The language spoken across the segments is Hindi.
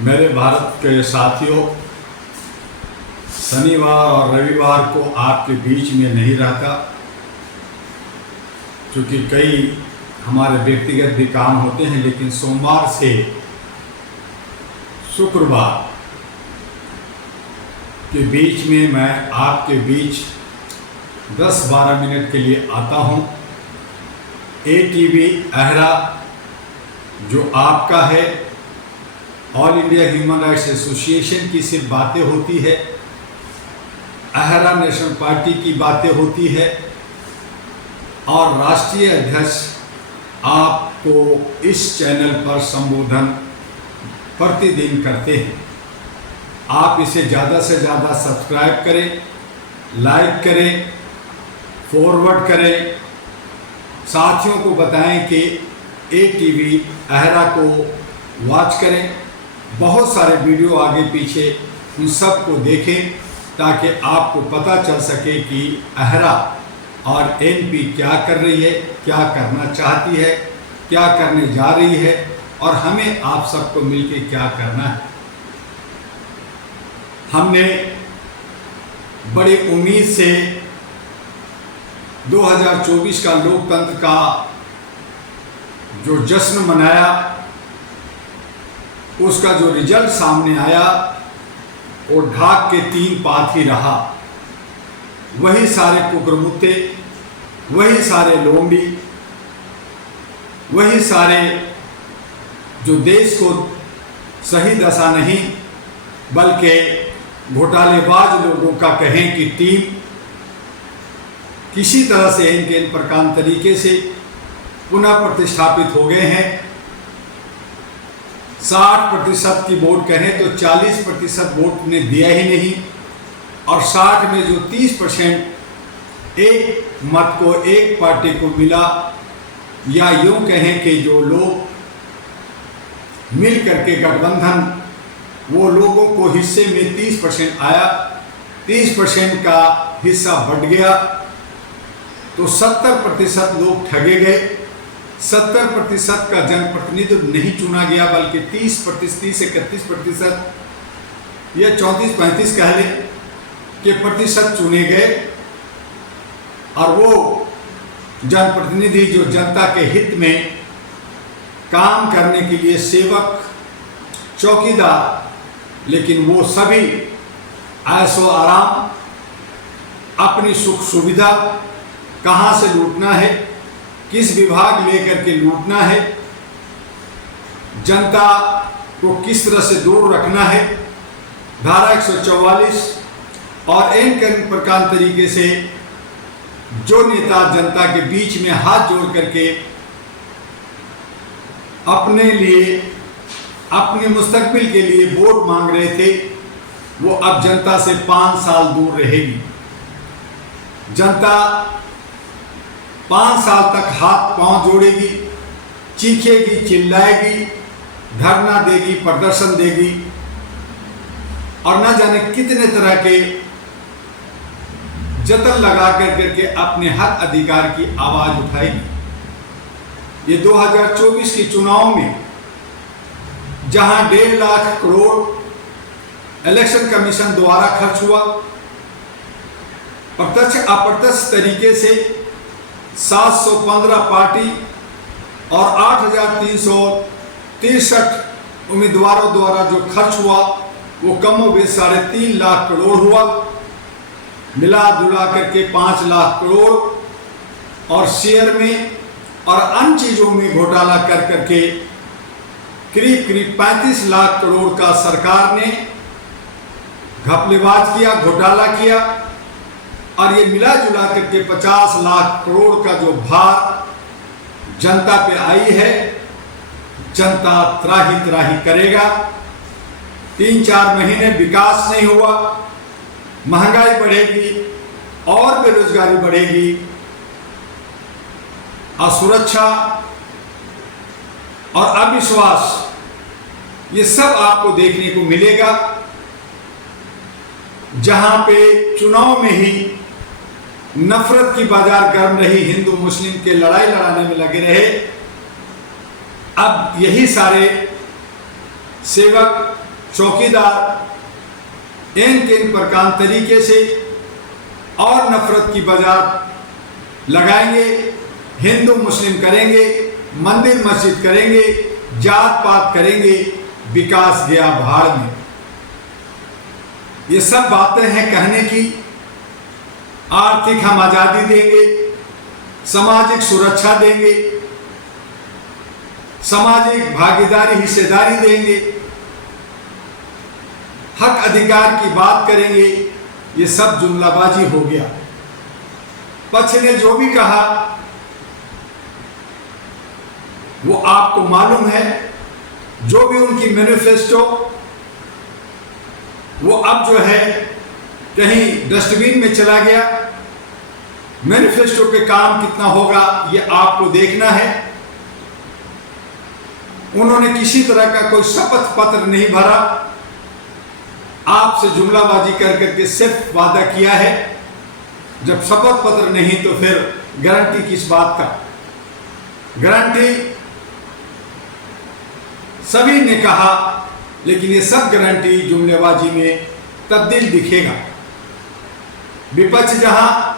मेरे भारत के साथियों, शनिवार और रविवार को आपके बीच में नहीं रहता, क्योंकि कई हमारे व्यक्तिगत भी काम होते हैं। लेकिन सोमवार से शुक्रवार के बीच में मैं आपके बीच 10-12 मिनट के लिए आता हूं। ATV अहरा जो आपका है, all India human rights association की सिर्फ बातें होती है, अहरा नेशनल पार्टी की बातें होती है और राष्ट्रीय अध्यक्ष आपको इस चैनल पर संबोधन प्रतिदिन करते हैं। आप इसे ज़्यादा से ज़्यादा सब्सक्राइब करें, लाइक करें, फॉरवर्ड करें, साथियों को बताएं कि ATV अहरा को वॉच करें। बहुत सारे वीडियो आगे पीछे उन सब को देखें ताकि आपको पता चल सके कि अहरा और NP क्या कर रही है, क्या करना चाहती है, क्या करने जा रही है और हमें आप सबको मिलकर क्या करना है। हमने बड़ी उम्मीद से 2024 का लोकतंत्र का जो जश्न मनाया, उसका जो रिजल्ट सामने आया वो ढाक के 3 पात ही रहा। वही सारे कुकरमुत्ते, वही सारे लोमड़ी, वही सारे जो देश को सही दशा नहीं बल्कि घोटालेबाज लोगों का कहें कि टीम किसी तरह से इनके प्रकार तरीके से पुनः प्रतिष्ठापित हो गए हैं। 60% की वोट कहें तो 40% वोट ने दिया ही नहीं और 60 में जो 30% एक मत को एक पार्टी को मिला, या यूं कहें कि जो लोग मिल करके गठबंधन, वो लोगों को हिस्से में 30% आया, 30% का हिस्सा बढ़ गया तो 70% लोग ठगे गए। 70% का जनप्रतिनिधित्व नहीं चुना गया बल्कि 30-31% या 34-35 कह ले के प्रतिशत चुने गए और वो जनप्रतिनिधि जो जनता के हित में काम करने के लिए सेवक, चौकीदार, लेकिन वो सभी ऐशो आराम, अपनी सुख सुविधा, कहाँ से लूटना है, किस विभाग लेकर के लूटना है, जनता को किस तरह से दूर रखना है, धारा 144 और इन प्रकार तरीके से जो नेता जनता के बीच में हाथ जोड़ करके अपने लिए, अपने मुस्तकबिल के लिए वोट मांग रहे थे, वो अब जनता से 5 साल दूर रहेगी। जनता 5 साल तक हाथ पांव जोड़ेगी, चीखेगी, चिल्लाएगी, धरना देगी, प्रदर्शन देगी और न जाने कितने तरह के जतन लगा करके अपने हक अधिकार की आवाज उठाएगी। ये 2024 के चुनाव में जहां 1.5 लाख करोड़ इलेक्शन कमीशन द्वारा खर्च हुआ, प्रत्यक्ष अप्रत्यक्ष तरीके से 715 पार्टी और 8,363 उम्मीदवारों द्वारा जो खर्च हुआ वो कमोबेश 3.5 लाख करोड़ हुआ। मिला जुला करके 5 लाख करोड़ और शेयर में और अन्य चीजों में घोटाला कर करके करीब 35 लाख करोड़ का सरकार ने घपलेबाज किया, घोटाला किया और ये मिला जुला करके 50 लाख करोड़ का जो भार जनता पे आई है, जनता त्राही त्राही करेगा। 3-4 महीने विकास नहीं हुआ, महंगाई बढ़ेगी और बेरोजगारी बढ़ेगी, असुरक्षा और अविश्वास, ये सब आपको देखने को मिलेगा। जहां पे चुनाव में ही नफरत की बाजार गर्म रही, हिंदू मुस्लिम के लड़ाई लड़ाने में लगे रहे, अब यही सारे सेवक चौकीदार इन किन प्रकार तरीके से और नफरत की बाजार लगाएंगे, हिंदू मुस्लिम करेंगे, मंदिर मस्जिद करेंगे, जात पात करेंगे, विकास गया भाड़ में। ये सब बातें हैं कहने की। आर्थिक हम आजादी देंगे, सामाजिक सुरक्षा देंगे, सामाजिक भागीदारी हिस्सेदारी देंगे, हक अधिकार की बात करेंगे, ये सब जुमलाबाजी हो गया। पक्ष ने जो भी कहा वो आपको मालूम है, जो भी उनकी मैनिफेस्टो वो अब जो है कहीं डस्टबिन में चला गया। मैनिफेस्टो पे काम कितना होगा ये आपको देखना है। उन्होंने किसी तरह का कोई शपथ पत्र नहीं भरा, आपसे जुमलाबाजी कर करके सिर्फ वादा किया है। जब शपथ पत्र नहीं तो फिर गारंटी किस बात का? गारंटी सभी ने कहा, लेकिन ये सब गारंटी जुमलेबाजी में तब्दील दिखेगा। विपक्ष जहां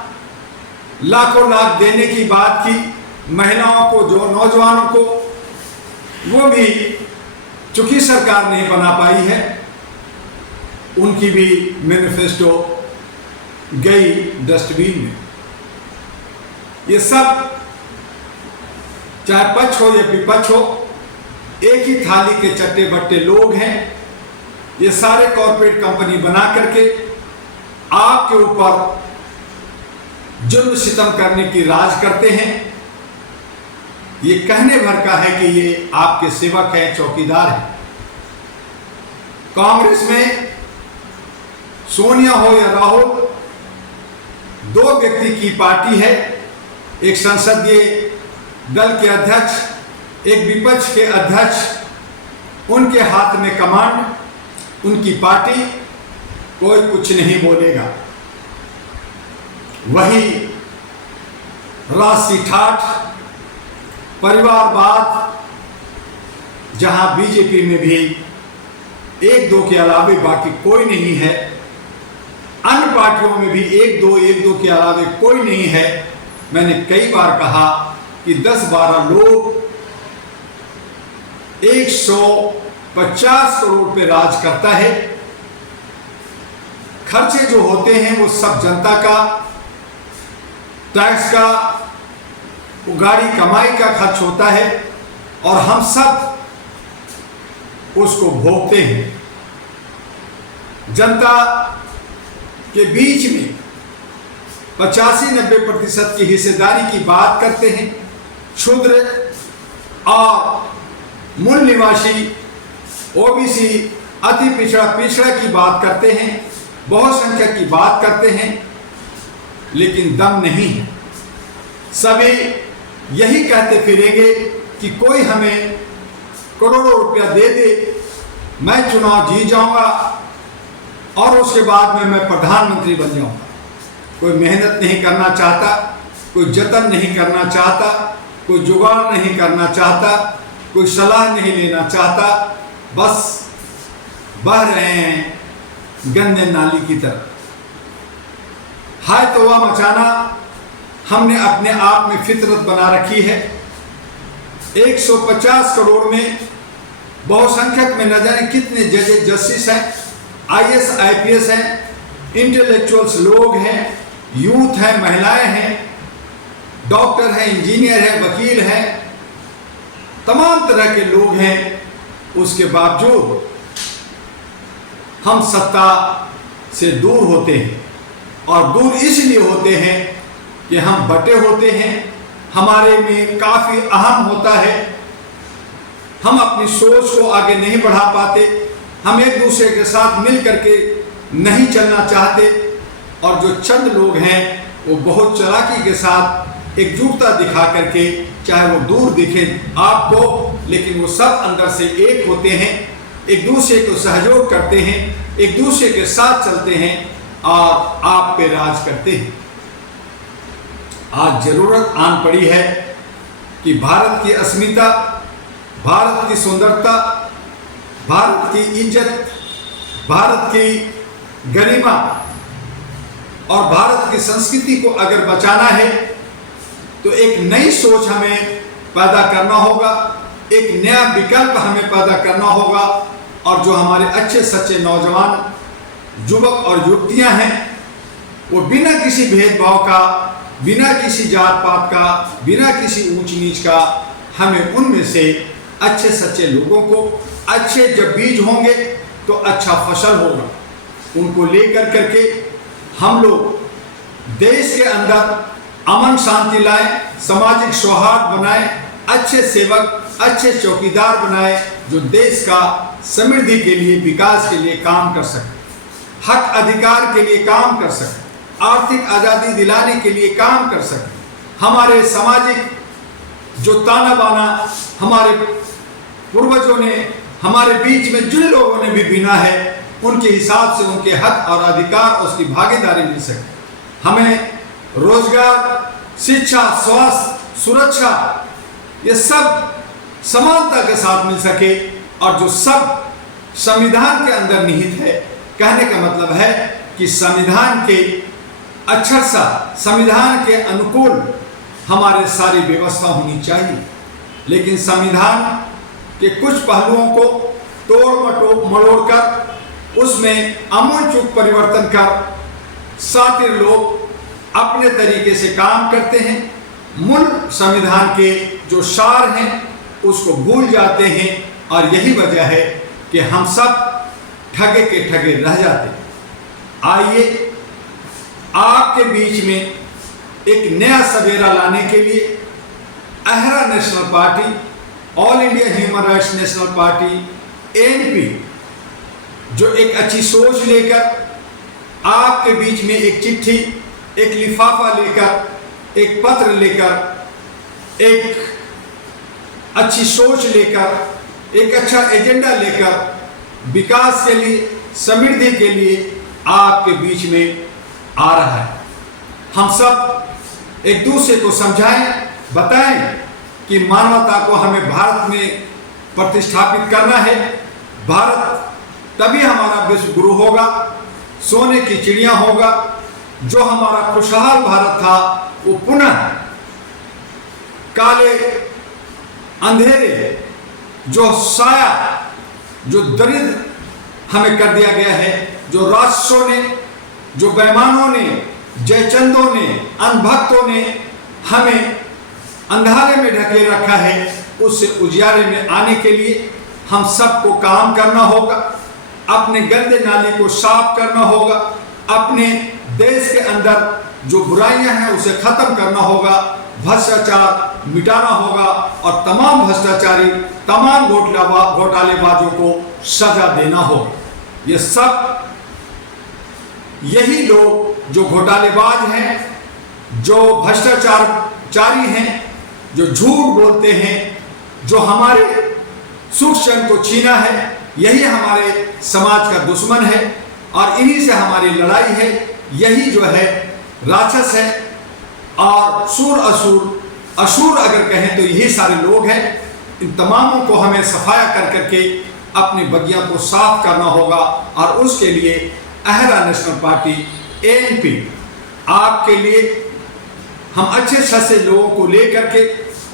लाखों लाख देने की बात की महिलाओं को, जो नौजवानों को, वो भी चूंकि सरकार नहीं बना पाई है, उनकी भी मैनिफेस्टो गई डस्टबिन में। ये सब चाहे पक्ष हो या विपक्ष हो, एक ही थाली के चट्टे बट्टे लोग हैं। ये सारे कॉर्पोरेट कंपनी बना करके आपके ऊपर जुल्म सितम करने की राज करते हैं। ये कहने भर का है कि ये आपके सेवक हैं, चौकीदार हैं। कांग्रेस में सोनिया हो या राहुल, दो व्यक्ति की पार्टी है। एक संसदीय दल के अध्यक्ष, एक विपक्ष के अध्यक्ष, उनके हाथ में कमांड, उनकी पार्टी, कोई कुछ नहीं बोलेगा। वही राष्ट्रीय ठाठ, परिवारवाद, जहां बीजेपी में भी एक दो के अलावे बाकी कोई नहीं है, अन्य पार्टियों में भी एक दो के अलावे कोई नहीं है। मैंने कई बार कहा कि 10-12 लोग 150 करोड़ पे राज करता है। खर्चे जो होते हैं वो सब जनता का, टैक्स का, उगाड़ी कमाई का खर्च होता है और हम सब उसको भोगते हैं। जनता के बीच में 85-90% की हिस्सेदारी की बात करते हैं। क्षुद्र और मूल निवासी, ओबीसी, अति पिछड़ा की बात करते हैं, बहुसंख्यक की बात करते हैं, लेकिन दम नहीं है। सभी यही कहते फिरेंगे कि कोई हमें करोड़ों रुपया दे दे, मैं चुनाव जीत जाऊंगा और उसके बाद में मैं प्रधानमंत्री बन जाऊंगा। कोई मेहनत नहीं करना चाहता, कोई जतन नहीं करना चाहता, कोई जुगाड़ नहीं करना चाहता, कोई सलाह नहीं लेना चाहता, बस बह रहे हैं गंदे नाली की तरफ। हाय तौबा मचाना हमने अपने आप में फितरत बना रखी है। 150 करोड़ में बहुसंख्यक में न जाने कितने जजेस जस्टिस हैं, IAS IPS हैं, इंटेलेक्चुअल्स लोग हैं, यूथ हैं, महिलाएं हैं, डॉक्टर हैं, इंजीनियर हैं, वकील हैं, तमाम तरह के लोग हैं। उसके बावजूद हम सत्ता से दूर होते हैं, और दूर इसलिए होते हैं कि हम बटे होते हैं, हमारे में काफ़ी अहम होता है, हम अपनी सोच को आगे नहीं बढ़ा पाते, हम एक दूसरे के साथ मिल करके नहीं चलना चाहते, और जो चंद लोग हैं वो बहुत चालाकी के साथ एकजुटता दिखा करके, चाहे वो दूर दिखे आपको, लेकिन वो सब अंदर से एक होते हैं, एक दूसरे को सहयोग करते हैं, एक दूसरे के साथ चलते हैं और आप पे राज करते हैं। आज जरूरत आन पड़ी है कि भारत की अस्मिता, भारत की सुंदरता, भारत की इज्जत भारत की गरिमा और भारत की संस्कृति को अगर बचाना है तो एक नई सोच हमें पैदा करना होगा, एक नया विकल्प हमें पैदा करना होगा। और जो हमारे अच्छे सच्चे नौजवान युवक और युवतियां हैं वो बिना किसी भेदभाव का, बिना किसी जात पात का, बिना किसी ऊंच नीच का, हमें उनमें से अच्छे सच्चे लोगों को, अच्छे जब बीज होंगे तो अच्छा फसल होगा, उनको लेकर करके हम लोग देश के अंदर अमन शांति लाएं, सामाजिक सौहार्द बनाएं, अच्छे सेवक, अच्छे चौकीदार बनाएं जो देश का समृद्धि के लिए, विकास के लिए काम कर सके, हक अधिकार के लिए काम कर सके, आर्थिक आज़ादी दिलाने के लिए काम कर सके। हमारे सामाजिक जो ताना बाना हमारे पूर्वजों ने हमारे बीच में जिन लोगों ने भी बीना है, उनके हिसाब से उनके हक और अधिकार और उसकी भागीदारी मिल सके। हमें रोजगार, शिक्षा, स्वास्थ्य, सुरक्षा, ये सब समानता के साथ मिल सके और जो सब संविधान के अंदर निहित है। कहने का मतलब है कि संविधान के अक्षरशः संविधान के अनुकूल हमारे सारी व्यवस्था होनी चाहिए, लेकिन संविधान के कुछ पहलुओं को तोड़ मरोड़ कर उसमें आमूल चूक परिवर्तन कर शातिर लोग अपने तरीके से काम करते हैं, मूल संविधान के जो सार हैं उसको भूल जाते हैं और यही वजह है कि हम सब ठगे के ठगे रह जाते हैं। आइए आपके बीच में एक नया सवेरा लाने के लिए अहरा national party, all India human rights national party ANP, जो एक अच्छी सोच लेकर आपके बीच में एक चिट्ठी, एक लिफाफा लेकर, एक पत्र लेकर, एक अच्छी सोच लेकर, एक अच्छा एजेंडा लेकर विकास के लिए, समृद्धि के लिए आपके बीच में आ रहा है। हम सब एक दूसरे को समझाएं, बताएं कि मानवता को हमें भारत में प्रतिष्ठापित करना है। भारत तभी हमारा विश्व गुरु होगा, सोने की चिड़िया होगा। जो हमारा खुशहाल भारत था वो पुनः काले अंधेरे, जो साया, जो दरिद्र हमें कर दिया गया है, जो राक्षसों ने, जो बेईमानों ने, जयचंदों ने, अनभक्तों ने हमें अंधारे में ढके रखा है, उससे उजियारे में आने के लिए हम सबको काम करना होगा। अपने गंदे नाले को साफ करना होगा, अपने देश के अंदर जो बुराइयां हैं उसे खत्म करना होगा, भ्रष्टाचार मिटाना होगा और तमाम भ्रष्टाचारी, तमाम घोटालेबाजों को सजा देना होगा। ये सब यही लोग जो घोटालेबाज हैं, जो भ्रष्टाचारी हैं, जो झूठ बोलते हैं, जो हमारे सुख चैन को छीना है, यही हमारे समाज का दुश्मन है और इन्हीं से हमारी लड़ाई है। यही जो है राक्षस है और असुर अगर कहें तो यही सारे लोग हैं। इन तमामों को हमें सफाया कर करके अपनी बगिया को साफ करना होगा और उसके लिए अहरा नेशनल पार्टी ANP आपके लिए, हम अच्छे सच्चे लोगों को लेकर के,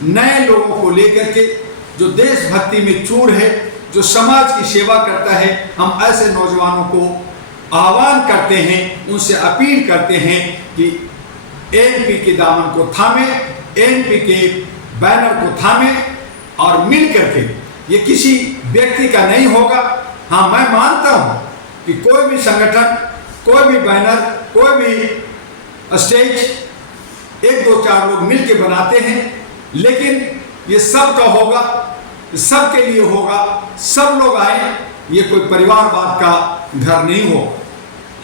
नए लोगों को लेकर के, जो देशभक्ति में चूर है, जो समाज की सेवा करता है, हम ऐसे नौजवानों को आह्वान करते हैं, उनसे अपील करते हैं कि ANP के दामन को थामे, ANP के बैनर को थामे और मिल करके, ये किसी व्यक्ति का नहीं होगा। हाँ, मैं मानता हूँ कि कोई भी संगठन, कोई भी बैनर, कोई भी स्टेज 1-2-4 लोग मिल के बनाते हैं, लेकिन ये सब का होगा, सबके लिए होगा, सब लोग आए, ये कोई परिवारवाद का घर नहीं हो।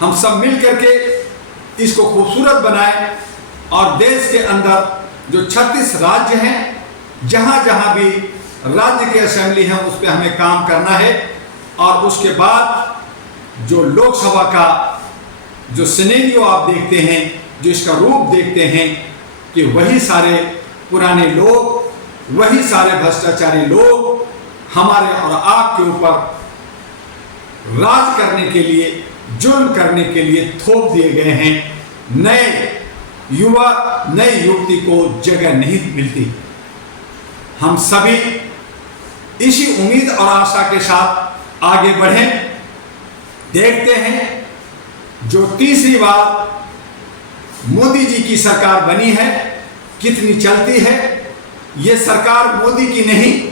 हम सब मिल करके इसको खूबसूरत बनाएं और देश के अंदर जो 36 राज्य हैं, जहां जहां भी राज्य के असेंबली है उस पर हमें काम करना है। और उसके बाद जो लोकसभा का जो सिनेरियो आप देखते हैं, जो इसका रूप देखते हैं कि वही सारे पुराने लोग, वही सारे भ्रष्टाचारी लोग हमारे और आपके ऊपर राज करने के लिए, जुल्म करने के लिए थोप दिए गए हैं। नए युवा, नई युवती को जगह नहीं मिलती। हम सभी इसी उम्मीद और आशा के साथ आगे बढ़ें। देखते हैं जो तीसरी बार मोदी जी की सरकार बनी है कितनी चलती है। ये सरकार मोदी की नहीं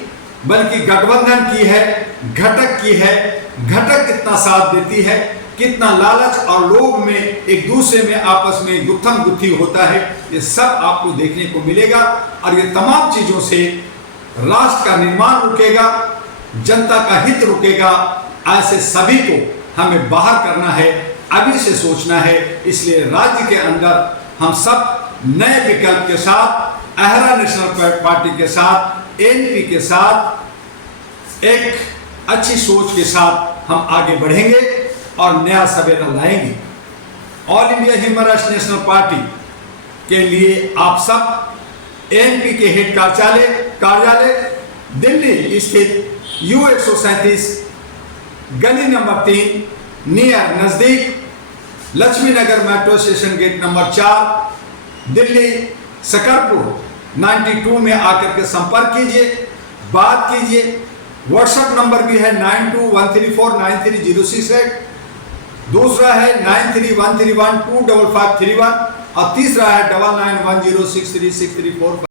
बल्कि गठबंधन की है, घटक की है। घटक कितना साथ देती है, कितना लालच और लोभ में एक दूसरे में आपस में गुत्थम गुत्थी होता है, ये सब आपको देखने को मिलेगा। और ये तमाम चीजों से राष्ट्र का निर्माण रुकेगा, जनता का हित रुकेगा। ऐसे सभी को हमें बाहर करना है, अभी से सोचना है। इसलिए राज्य के अंदर हम सब नए विकल्प के साथ, अहरा नेशनल पार्टी के साथ, एनपी के साथ, एक अच्छी सोच के साथ हम आगे बढ़ेंगे और नया सवेरा लाएंगे। All India human rights national party के लिए आप सब एनपी के हेड कार्यालय दिल्ली स्थित U137 गली नंबर 3 नियर नजदीक Laxmi Nagar metro station gate number 4 Delhi Shakarpur 92 में आकर के संपर्क कीजिए, बात कीजिए। व्हाट्सएप नंबर भी है 9213493068, दूसरा है 9313125531 और तीसरा है 9910636345।